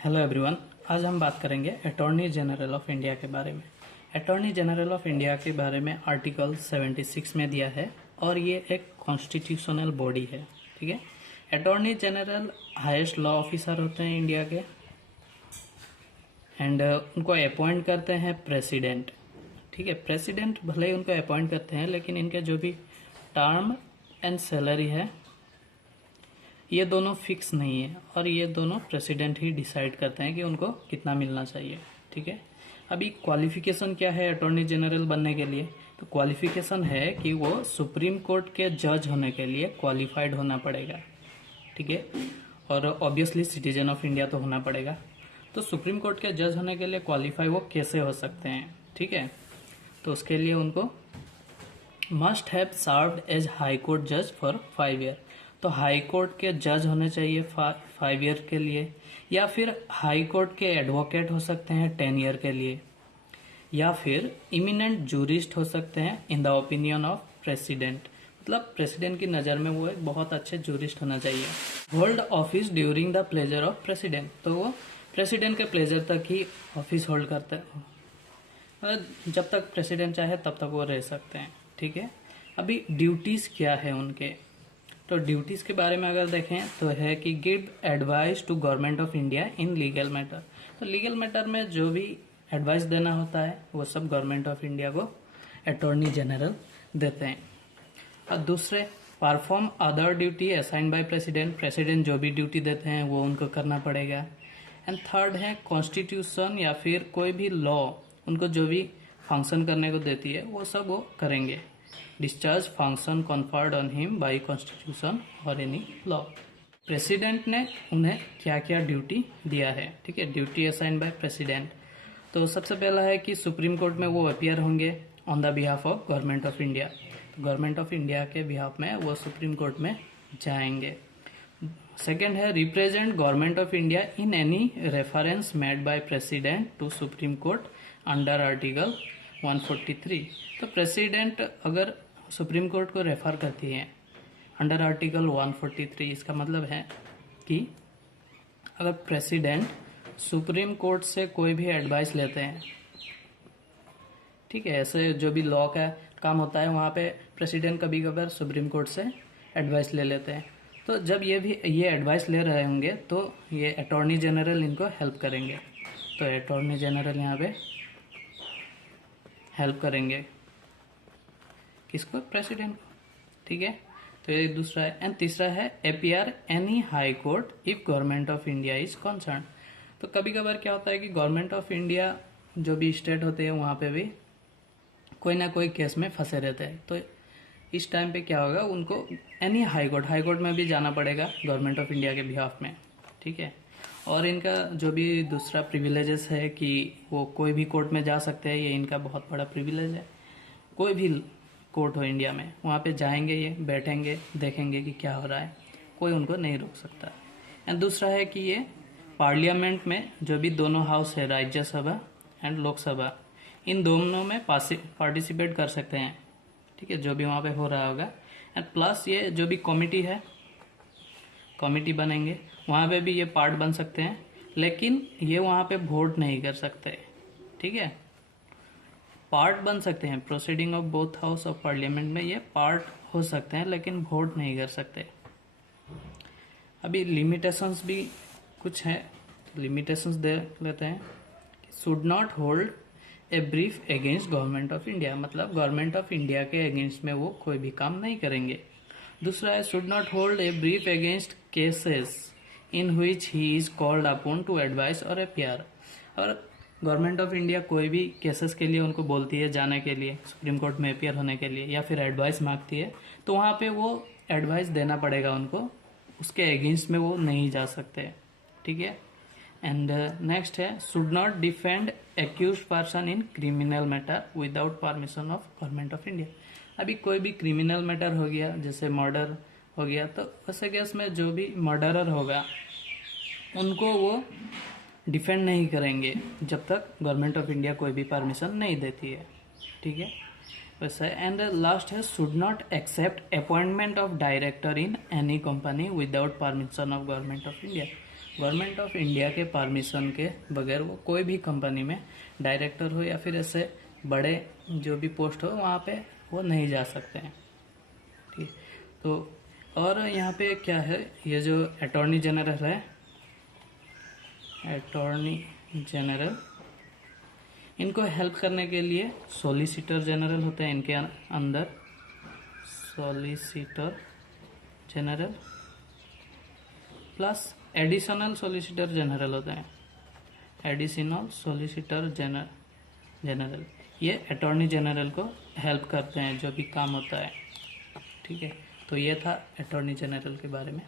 Hello everyone. आज हम बात करेंगे अटॉर्नी जनरल ऑफ इंडिया के बारे में। अटॉर्नी जनरल ऑफ इंडिया के बारे में आर्टिकल 76 में दिया है और ये एक कॉन्स्टिट्यूशनल बॉडी है। ठीक है, attorney general highest law officer होते हैं इंडिया के एंड उनको अपॉइंट करते हैं प्रेसिडेंट। ठीक है, प्रेसिडेंट भले ही उनको अपॉइंट करते हैं लेकिन इनके जो भी टर्म एंड सैलरी है ये दोनों फिक्स नहीं है और ये दोनों प्रेसिडेंट ही डिसाइड करते हैं कि उनको कितना मिलना चाहिए। ठीक है, अभी क्वालिफिकेशन क्या है अटॉर्नी जनरल बनने के लिए? तो क्वालिफिकेशन है कि वो सुप्रीम कोर्ट के जज होने के लिए क्वालिफाइड होना पड़ेगा। ठीक है, और ऑब्वियसली सिटीजन ऑफ इंडिया तो होना पड़ेगा। तो सुप्रीम कोर्ट के जज होने के लिए क्वालिफाई वो कैसे हो सकते हैं? ठीक है, तो उसके लिए उनको must have served as high court जज फॉर 5 ईयर। तो हाई कोर्ट के जज होने चाहिए 5 ईयर के लिए, या फिर हाई कोर्ट के एडवोकेट हो सकते हैं 10 ईयर के लिए, या फिर इमिनेंट जूरिस्ट हो सकते हैं in the opinion of president. मतलब प्रेसिडेंट की नज़र में वो एक बहुत अच्छे जूरिस्ट होना चाहिए। Hold office during the pleasure of president. तो वो प्रेसिडेंट के प्लेजर तक ही ऑफिस होल्ड करते हैं, मतलब जब तक प्रेसिडेंट चाहे तब तक वो रह सकते हैं। ठीक है, अभी ड्यूटीज़ क्या है उनके? तो ड्यूटीज़ के बारे में अगर देखें तो है कि give advice to government of India in legal matter. तो लीगल मैटर में जो भी एडवाइस देना होता है वो सब गवर्नमेंट ऑफ इंडिया को अटॉर्नी जनरल देते हैं। और दूसरे, perform other duty assigned by president. President जो भी ड्यूटी देते हैं वो उनको करना पड़ेगा। एंड थर्ड है कॉन्स्टिट्यूशन या फिर कोई भी लॉ उनको जो भी फंक्शन करने को देती है वो सब वो करेंगे। Discharge function conferred on him by constitution और एनी लॉ। प्रेसिडेंट ने उन्हें क्या क्या ड्यूटी दिया है? ठीक है, ड्यूटी असाइन बाय प्रेसिडेंट। तो सबसे पहला है कि सुप्रीम कोर्ट में वो अपीयर होंगे on the behalf of government of India. तो गवर्नमेंट ऑफ इंडिया के बिहाफ में वो सुप्रीम कोर्ट में जाएंगे। सेकेंड है represent government of India in any reference made by president to supreme court under article 143। तो प्रेसिडेंट अगर सुप्रीम कोर्ट को रेफर करती है अंडर आर्टिकल 143, इसका मतलब है कि अगर प्रेसिडेंट सुप्रीम कोर्ट से कोई भी एडवाइस लेते हैं, ठीक है, ऐसे जो भी लॉ का काम होता है वहाँ पे प्रेसिडेंट कभी कभार सुप्रीम कोर्ट से एडवाइस ले लेते हैं। तो जब ये एडवाइस ले रहे होंगे तो ये अटॉर्नी जनरल इनको हेल्प करेंगे। तो अटॉर्नी जनरल यहाँ पे हेल्प करेंगे किसको? प्रेसिडेंट को। ठीक है, तो ये दूसरा है। एंड तीसरा है appear any high court if government of India is concern. तो कभी कभार क्या होता है कि गवर्नमेंट ऑफ इंडिया जो भी स्टेट होते हैं वहाँ पे भी कोई ना कोई केस में फंसे रहते हैं। तो इस टाइम पे क्या होगा, उनको एनी हाई कोर्ट में भी जाना पड़ेगा गवर्नमेंट ऑफ इंडिया के बिहाफ में। ठीक है, और इनका जो भी दूसरा प्रिविलेजेस है कि वो कोई भी कोर्ट में जा सकते हैं, ये इनका बहुत बड़ा प्रिविलेज है। कोई भी कोर्ट हो इंडिया में वहाँ पे जाएंगे, ये बैठेंगे, देखेंगे कि क्या हो रहा है, कोई उनको नहीं रोक सकता। एंड दूसरा है कि ये पार्लियामेंट में जो भी दोनों हाउस है, राज्यसभा एंड लोकसभा, इन दोनों में पार्टिसिपेट कर सकते हैं। ठीक है, जो भी वहाँ पे हो रहा होगा। एंड प्लस ये जो भी कमिटी बनेंगे वहाँ पे भी ये पार्ट बन सकते हैं, लेकिन ये वहाँ पे वोट नहीं कर सकते। ठीक है, पार्ट बन सकते हैं, proceeding of both house of parliament में ये पार्ट हो सकते हैं लेकिन वोट नहीं कर सकते। अभी लिमिटेशंस भी कुछ है, लिमिटेशंस देख लेते हैं। Should not hold a brief against government of India. मतलब गवर्नमेंट ऑफ इंडिया के अगेंस्ट में वो कोई भी काम नहीं करेंगे। दूसरा है should not hold a brief against cases in which he is called upon two advice और अपीयर। और गवर्नमेंट ऑफ इंडिया कोई भी केसेस के लिए उनको बोलती है जाने के लिए, सुप्रीम कोर्ट में अपीयर होने के लिए, या फिर एडवाइस मांगती है, तो वहाँ पे वो एडवाइस देना पड़ेगा उनको, उसके अगेंस्ट में वो नहीं जा सकते। ठीक है, एंड नेक्स्ट है should not defend accused person in criminal matter without permission of government of India. अभी कोई भी क्रिमिनल मैटर हो गया, जैसे मर्डर हो गया, तो वैसे केस में जो भी मर्डरर होगा उनको वो डिफेंड नहीं करेंगे जब तक गवर्नमेंट ऑफ इंडिया कोई भी परमिशन नहीं देती है। ठीक है, वैसे। एंड लास्ट है should not accept appointment of director in any company without permission of government of India. Government of India के परमिशन के बगैर वो कोई भी कंपनी में डायरेक्टर हो या फिर ऐसे बड़े जो भी पोस्ट हो वहाँ पे वो नहीं जा सकते हैं। ठीक, तो और यहाँ पे क्या है, ये जो अटॉर्नी जनरल है, अटॉर्नी जनरल, इनको हेल्प करने के लिए सॉलिसिटर जनरल होते हैं इनके अंदर, solicitor general plus additional solicitor general होते हैं, एडिशनल सॉलिसिटर जनरल। ये अटॉर्नी जनरल को हेल्प करते हैं जो भी काम होता है। ठीक है, तो ये था अटॉर्नी जनरल के बारे में।